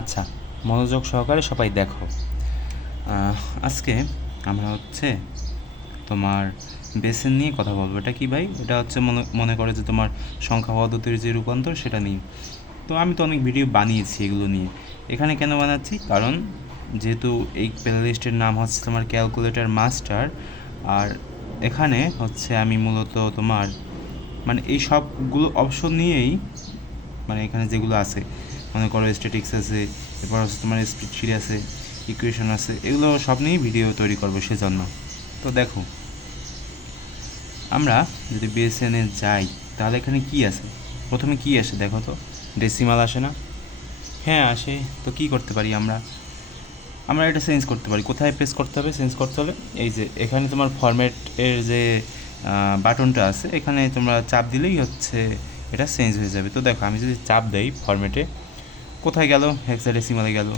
আচ্ছা মনোযোগ সহকারে সবাই দেখো। আজকে আমরা হচ্ছে তোমার বেসিন নিয়ে কথা বলব। এটা কি ভাই? এটা হচ্ছে মনে মনে করে যে তোমার সংখ্যা পদ্ধতির যে রূপান্তর সেটা নিয়ে। তো আমি তো অনেক ভিডিও বানিয়েছি এগুলো নিয়ে। এখানে কেন বানাচ্ছি? কারণ যেহেতু এই প্লেলিস্টের নাম হচ্ছে তোমার ক্যালকুলেটর মাস্টার আর এখানে হচ্ছে আমি মূলত তোমার মানে এই সবগুলো অপশন নিয়েই মানে এখানে যেগুলো আছে মনে করো স্ট্যাটিক্স আছে, এরপর হচ্ছে তোমার স্প্রেডশিট আছে ইকুয়েশন আছে, এগুলো সব নিয়েই ভিডিও তৈরি করব সেজন্য। তো দেখো, আমরা যদি বিএসএনে যাই, তাহলে এখানে কি আছে? প্রথমে কি আসে দেখো তো ডেসিমাল আসে না? হ্যাঁ আসে। তো কি করতে পারি আমরা? আমরা এটা চেঞ্জ করতে পারি। কোথায় প্রেস করতে হবে? চেঞ্জ করতে হলে এই যে এখানে তোমার ফরম্যাট এর যে বাটনটা আছে, এখানে তোমরা চাপ দিলেই হচ্ছে এটা চেঞ্জ হয়ে যাবে। তো দেখো, আমি যদি চাপ দেই ফরম্যাটে কোথায় গেল? হেক্সাডেসিমালে গেল।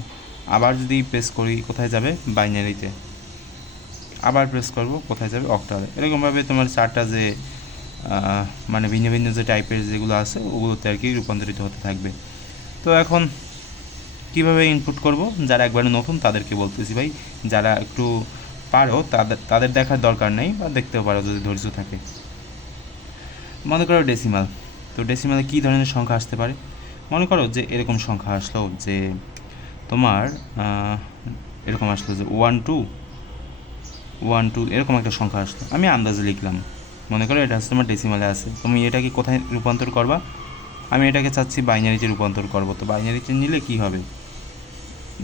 আবার যদি প্রেস করি, কোথায় যাবে? বাইনারিতে আবার প্রেস করব, কোথায় যাবে? অক্টালে এরকমভাবে তোমার চারটা যে মানে ভিন্ন ভিন্ন যে টাইপের যেগুলো আছে, ওগুলোতে আর কি রূপান্তরিত হতে থাকবে। তো এখন কীভাবে ইনপুট করব? যারা একবারে নতুন, তাদেরকে বলতেছি ভাই। যারা একটু পারো, তাদের তাদের দেখার দরকার নেই বা দেখতেও পারো যদি ধৈর্য থাকে। মনে করো ডেসিমাল তো ডেসিমালে কী ধরনের সংখ্যা আসতে পারে? মনে করো যে এরকম সংখ্যা আসলো যে তোমার এরকম আসলো যে ওয়ান টু ওয়ান টু এরকম একটা সংখ্যা আসলো। আমি আন্দাজে লিখলাম। মনে করো এটা হচ্ছে তোমার ডেসিমালে আছে। তুমি এটাকে কোথায় রূপান্তর করবা? আমি এটাকে চাচ্ছি বাইনারিতে রূপান্তর করব। তো বাইনারিতে নিলে কি হবে?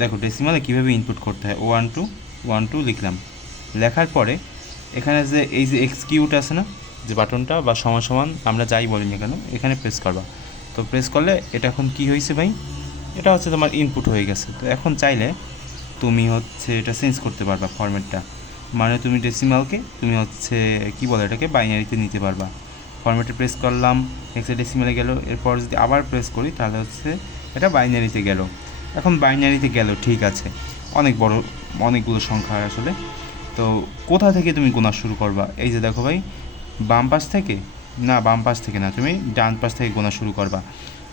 দেখো ডেসিমালে কীভাবে ইনপুট করতে হয়? ওয়ান টু ওয়ান টু লিখলাম। লেখার পরে এখানে যে এই যে এক্সকিউট আছে না, যে বাটনটা বা সমান সমান আমরা যাই বলি না কেন, এখানে প্রেস করবা। তো প্রেস করলে এটা এখন কি হয়েছে ভাই? এটা হচ্ছে তোমার ইনপুট হয়ে গেছে। তো এখন চাইলে তুমি হচ্ছে এটা চেঞ্জ করতে পারবা ফরম্যাটটা মানে তুমি ডেসিমালকে তুমি হচ্ছে, কি বলে এটাকে? বাইনারিতে নিতে পারবা। ফরম্যাটে প্রেস করলাম এক্সে ডেসিমালে গেল। এরপর যদি আবার প্রেস করি, তাহলে হচ্ছে এটা বাইনারিতে গেল। এখন বাইনারিতে গেল, ঠিক আছে। অনেক বড়, অনেকগুলো সংখ্যা আসলে। তো কোথা থেকে তুমি গোনা শুরু করবা? এই যে দেখো ভাই, বাম পাশ থেকে না, বাম পাশ থেকে না, তুমি ডান পাশ থেকে গোনা শুরু করবা।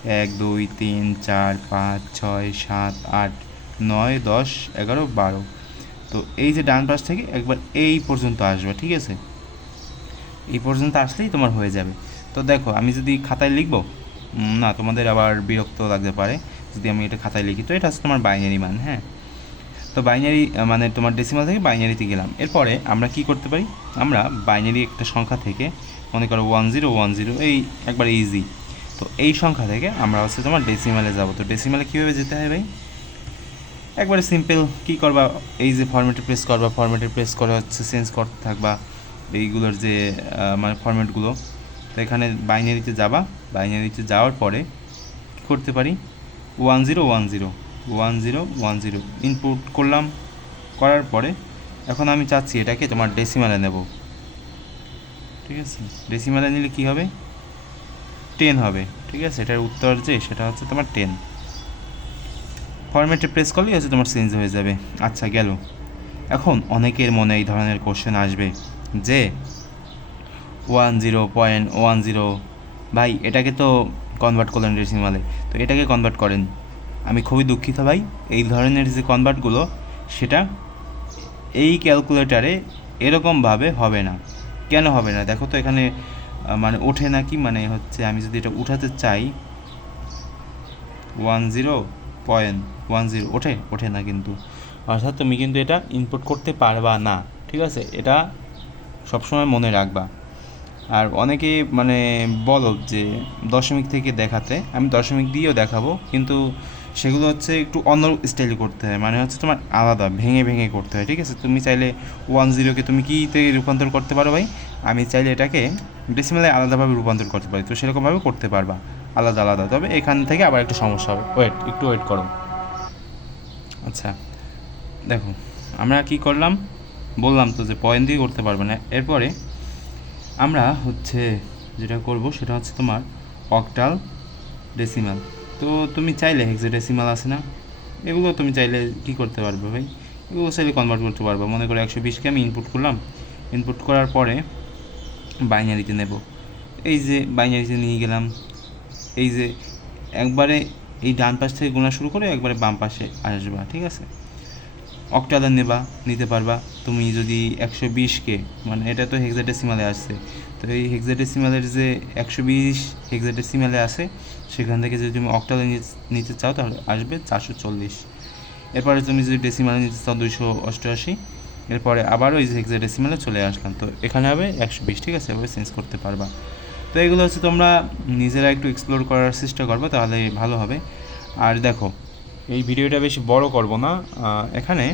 এক, দুই, তিন, চার, পাঁচ, ছয়, সাত, আট, নয়, দশ, এগারো, বারো। তো এই যে ডান পাশ থেকে একবার এই পর্যন্ত আসবে, ঠিক আছে? এই পর্যন্ত আসলেই তোমার হয়ে যাবে। তো দেখো, আমি যদি খাতায় লিখব না, তোমাদের আবার বিরক্ত লাগতে পারে যদি আমি এটা খাতায় লিখি। তো এটা হচ্ছে তোমার বাইনারি মান হ্যাঁ? তো বাইনারি মানে তোমার ডেসিমাল থেকে বাইনারিতে গেলাম। এরপরে আমরা কি করতে পারি? আমরা বাইনারি একটা সংখ্যা থেকে মনে করো ওয়ান জিরো ওয়ান জিরো এই একবার ইজি তো এই সংখ্যা থেকে আমরা হচ্ছে তোমার ডেসিমালে যাব। তো ডেসিমালে কীভাবে যেতে হয় ভাই? একবারে সিম্পল কী করবা? এই যে ফরম্যাটে প্রেস করবা ফরম্যাটে প্রেস করে হচ্ছে চেঞ্জ করতে থাকবা। এইগুলোর যে মানে ফরম্যাটগুলো তো এখানে বাইনারিতে যাবা। বাইনারিতে যাওয়ার পরে কী করতে পারি one zero one zero one zero one zero input করলাম, করার পরে এখন আমি চাচ্ছি এটাকে তোমার ডেসিমালে নেব। ঠিক আছে? ডেসিমালে নিলে কী হবে? টেন হবে। ঠিক আছে? এটার উত্তর যে, সেটা হচ্ছে তোমার টেন ফরম্যাটে প্রেস করলেই হচ্ছে তোমার চেঞ্জ হয়ে যাবে। আচ্ছা গেল। এখন অনেকের মনে এই ধরনের কোশ্চেন আসবে যে one zero point one zero ভাই, এটাকে তো কনভার্ট করলেন ডেসিমালে তো এটাকে কনভার্ট করেন। আমি খুবই দুঃখিত ভাই, এই ধরনের যে কনভার্টগুলো সেটা এই ক্যালকুলেটারে এরকমভাবে হবে না। কেন হবে না? দেখো তো এখানে মানে ওঠে নাকি? মানে হচ্ছে আমি যদি এটা উঠাতে চাই one zero point one zero ওঠে? ওঠে না কিন্তু। অর্থাৎ তুমি কিন্তু এটা ইনপুট করতে পারবা না, ঠিক আছে? এটা সবসময় মনে রাখবা। আর অনেকে মানে বলো যে দশমিক থেকে দেখাতে, আমি দশমিক দিয়েও দেখাবো, কিন্তু সেগুলো হচ্ছে একটু অন্য স্টাইলে করতে হয়। মানে হচ্ছে তোমার আলাদা, ভেঙে ভেঙে করতে হয়, ঠিক আছে? তুমি চাইলে ওয়ান জিরোকে তুমি কীতে রূপান্তর করতে পারো ভাই। আমি চাইলে এটাকে ডেসিমেলে আলাদাভাবে রূপান্তর করতে পারি। তো সেরকমভাবে করতে পারবা। আলাদা আলাদা। তবে এখান থেকে আবার একটু সমস্যা হবে। ওয়েট একটু ওয়েট করো। আচ্ছা দেখো, আমরা কি করলাম? বললাম তো যে পয়েন্ট দিয়ে করতে পারবে না। এরপরে আমরা হচ্ছে যেটা করব, সেটা হচ্ছে তোমার অকটাল ডেসিমাল তো তুমি চাইলে হেক্সাডেসিমাল আছে না? এগুলো তুমি চাইলে কি করতে পারবে ভাই? এগুলো চাইলে কনভার্ট করতে পারবে। মনে করো একশো বিশকে আমি ইনপুট করলাম। ইনপুট করার পরে বাইনারিতে নেব। এই যে বাইনারিতে নিয়ে গেলাম। এই যে একবারে এই ডান পাশ থেকে গোনা শুরু করে একবারে বাম পাশে আসবা, ঠিক আছে? অক্টাদার নেবা, নিতে পারবা। তুমি যদি একশো বিশকে মানে এটা তো হেক্সাডেসিমালে আসছে। তো এই হেক্সাডেসিমালের যে একশো বিশ হেক্সাডেসিমালে আসে সেখান থেকে যদি তুমি অক্টালে নিতে চাও তাহলে আসবে চারশো চল্লিশ। এরপরে তুমি যদি ডেসিমালে নিতে চাও দুইশো অষ্টআশি। এরপরে আবারও এই যে হেক্সাডেসিমালে চলে আসলাম। তো এখানে হবে একশো বিশ, ঠিক আছে? এভাবে চেঞ্জ করতে পারবা। তো এগুলো হচ্ছে তোমরা নিজেরা একটু এক্সপ্লোর করার চেষ্টা করবে, তাহলে ভালো হবে। আর দেখো, এই ভিডিওটা বেশি বড় করব না। এখানে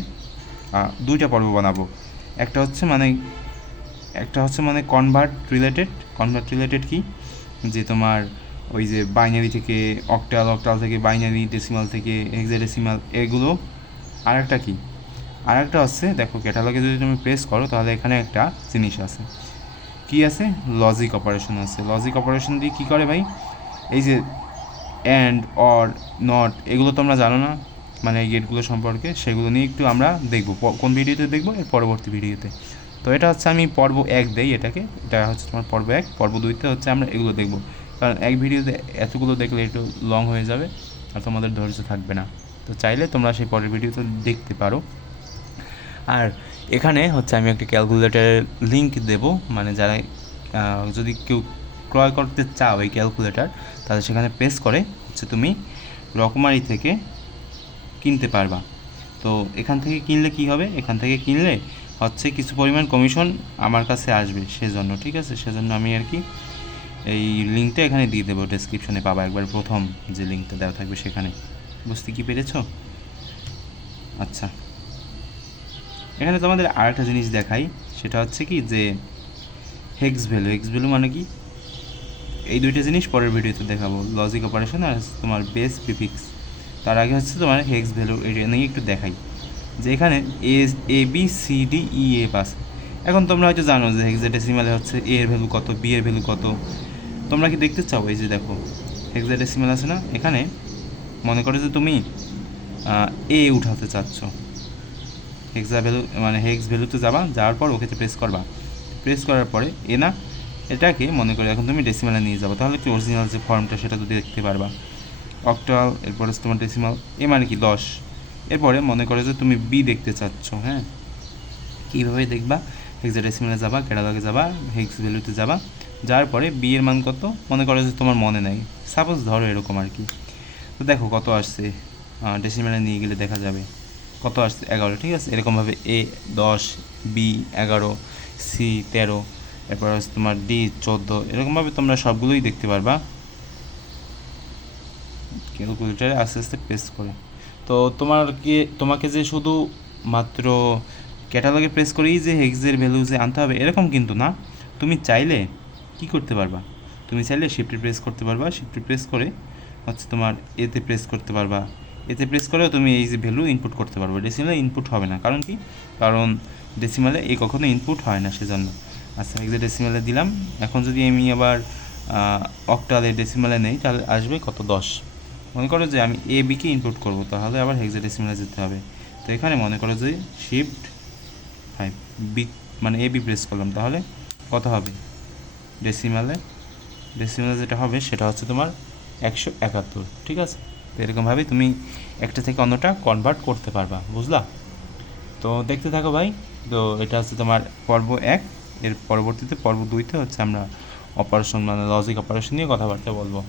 দুইটা পর্ব বানাবো। একটা হচ্ছে মানে একটা হচ্ছে মানে কনভার্ট রিলেটেড কনভার্ট রিলেটেড কি? যে তোমার ওই যে বাইনারি থেকে অক্টাল অক্টাল থেকে বাইনারি ডেসিমাল থেকে হেক্সাডেসিমাল এগুলো। আর একটা কী? আর একটা হচ্ছে, দেখো ক্যাটালগে যদি তুমি প্রেস করো, তাহলে এখানে একটা জিনিস আছে। কি আছে? লজিক অপারেশন আছে। লজিক অপারেশন দিয়ে কী করে ভাই? এই যে অ্যান্ড অর নট এগুলো তো আমরা জানো না। মানে এই গেটগুলো সম্পর্কে, সেগুলো নিয়ে একটু আমরা দেখব। কোন ভিডিওতে দেখব? এর পরবর্তী ভিডিওতে তো এটা হচ্ছে আমি পর্ব এক দেই এটাকে। এটা হচ্ছে তোমার পর্ব এক। পর্ব দুইতে হচ্ছে আমরা এগুলো দেখব। কারণ এক ভিডিওতে এতগুলো দেখলে একটু লং হয়ে যাবে আর তোমাদের ধৈর্য থাকবে না। তো চাইলে তোমরা সেই পরের ভিডিওতে দেখতে পারো। আর এখানে হচ্ছে আমি একটা ক্যালকুলেটারের লিঙ্ক দেব। মানে যারা যদি কেউ ক্রয় করতে চাও এই ক্যালকুলেটার তাহলে সেখানে প্রেস করে হচ্ছে তুমি রকমারি থেকে কিনতে পারবা। তো এখান থেকে কিনলে কি হবে? এখান থেকে কিনলে হচ্ছে কিছু পরিমাণ কমিশন আমার কাছে আসবে সেজন্য, ঠিক আছে? সেজন্য আমি আর কি এই লিঙ্কটা এখানে দিয়ে দেবো ডেসক্রিপশনে পাবা একবার প্রথম যে লিঙ্কটা দেওয়া থাকবে সেখানে। বুঝতে কি পেরেছ? আচ্ছা। এখানে তোমাদের আর একটা জিনিস দেখাই, সেটা হচ্ছে কি যে হেক্স ভ্যালু হেক্স ভ্যালু মানে কি? এই দুইটা জিনিস পরের ভিডিওতে দেখাবো লজিক অপারেশন আর তোমার বেস প্রিফিক্স তার আগে হচ্ছে তোমার হেক্স ভ্যালু এটা নিয়ে একটু দেখাই। যে এখানে A A B C D E F আছে। এখন তোমরা হয়তো জানো যে হেক্সাডেসিমালে হচ্ছে এ এর ভ্যালু কত বি এর ভ্যালু কত। তোমরা কি দেখতে চাও? এই যে দেখো হেক্সাডেসিমাল আছে না? এখানে মনে করো যে তুমি এ উঠাতে চাচ্ছ। হেক্সা ভ্যালু মানে হেক্স ভ্যালুতে যাবা, যাওয়ার পর ওকেতে প্রেস করবা। প্রেস করার পরে এ না, এটাকে মনে করে এখন তুমি ডেসিমালে নিয়ে যাব। তাহলে কি অরিজিনাল যে ফর্মটা সেটা তো দেখতে পারবা। অক্টাল এরপরে তোমার ডেসিমাল এ মানে কি? দশ। এরপরে মনে করে যে তুমি বি দেখতে চাচ্ছ হ্যাঁ? কীভাবে দেখবা? হেক্সা ডেসিমালে যাবা ক্যাটালগে যাবা হেক্স ভ্যালুতে যাবা। যাওয়ার পরে বি এর মান কত? মনে করো যে তোমার মনে নেই। সাপোজ ধরো এরকম আর কি। তো দেখো কত আসছে। ডেসিমালে নিয়ে গেলে দেখা যাবে। কত আসছে? এগারো, ঠিক আছে? এরকমভাবে এ, দশ, বি, এগারো, সি, তেরো, এরপর হচ্ছে তোমার ডি, চোদ্দ এরকমভাবে তোমরা সবগুলোই দেখতে পারবা। ক্যালকুলেটারে আস্তে আস্তে পেস্ট করে। তো তোমার কি, তোমাকে যে শুধু মাত্র ক্যাটালগে প্রেস করেই যে হেক্সের ভ্যালু যে আনতে হবে, এরকম কিন্তু না। তুমি চাইলে কি করতে পারবা? তুমি চাইলে শিফটে প্রেস করতে পারবা। শিফটে প্রেস করে হচ্ছে তোমার এতে প্রেস করতে পারবা। এতে প্রেস করেও তুমি এই যে ভ্যালু ইনপুট করতে পারবে। ডেসিমালে ইনপুট হবে না। কারণ কি? কারণ ডেসিমালে এই কখনো ইনপুট হয় না সেজন্য। আচ্ছা এক্সে ডেসিমালে দিলাম। এখন যদি আমি আবার অক্টালে ডেসিমালে নেই, তাহলে আসবে কত? দশ। মনে করো যে আমি এ বিকে ইনপুট করব, তাহলে আবার হেক্সাডেসিমালে যেতে হবে। তো এখানে মনে করো যে শিফট ফাইভ বি মানে এ বি প্রেস করলাম। তাহলে কত হবে? ডেসিমালে ডেসিমালে যেটা হবে সেটা হচ্ছে তোমার একশো একাত্তর, ঠিক আছে? তো এরকমভাবে তুমি একটা থেকে অন্যটা কনভার্ট করতে পারবা, বুঝলা? তো দেখতে থাকো ভাই, তো এটা হচ্ছে তোমার পর্ব এক, এর পরবর্তীতে পর্ব দুইতে হচ্ছে আমরা অপারেশন মানে লজিক অপারেশন নিয়ে কথাবার্তা বলব।